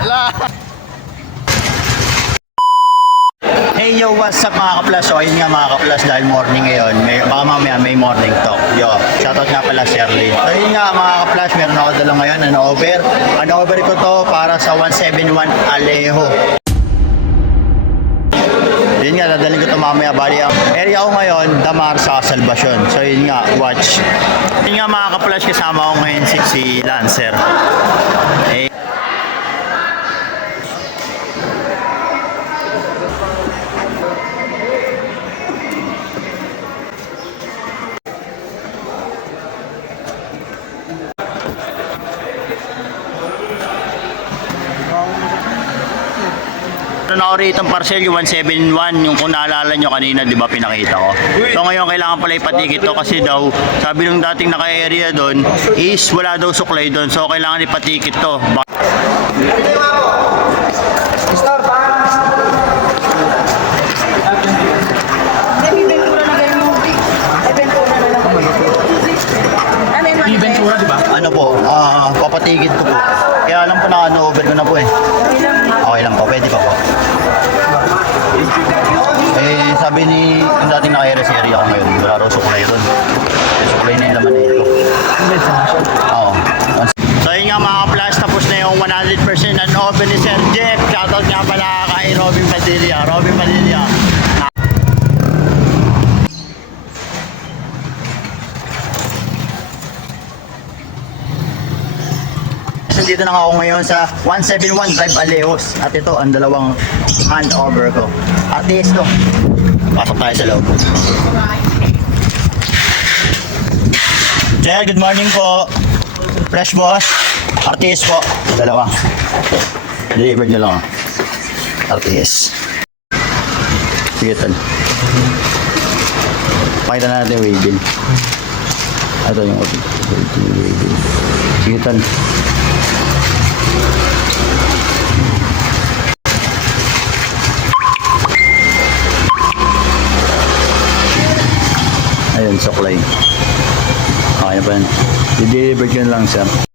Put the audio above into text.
Hey yo, what's up mga kaplas? So ayun nga mga kaplas, dahil morning ngayon, baka mamaya may morning talk. Yo, shoutout nga pala Shirley. So ayun nga mga kaplas, meron ako dala ngayon, An over ko to para sa 171 Alejo. Yun nga, dadalhin ko ito mamaya. Bali, ang area ko ngayon, Damar sa Salvacion. So yun nga, watch. Yun nga mga kaplas, kasama ko ngayon si Lancer. Meron ako rito ang parcel, yung 171, yung kung naalala nyo kanina, di ba pinakita ko. So ngayon kailangan pala ipatikit to kasi daw, sabi nung dating naka-area doon, is wala daw suklay doon. So kailangan ipatikit to. Ventura, di ba? Ano po, papatikit ko po. Kaya alam po na over ko na po eh. Okay lang po, pwede pa po. Eh, sabi ni yung dating naka-area sa area ko ngayon, wala raw suklay doon. Suklay na yung laman na ito. Oo. So yun nga mga kaplas, tapos na yung 100% and open ni Sir Jeff. Shoutout nga pala kay Robin Padilla. Dito na ako ngayon sa 171 Drive Alejos. At ito ang dalawang handover ko. At least to. Pasok tayo sa loob. Jay, good morning po. Fresh boss. RTS po. Dalawa. Delivered nyo lang. RTS. Sige tal. Pakita na natin yung waybill. Ito yung waybill. Sige tal. Ayun, suklay. Okay na pa yan. I-deliver ko lang siya.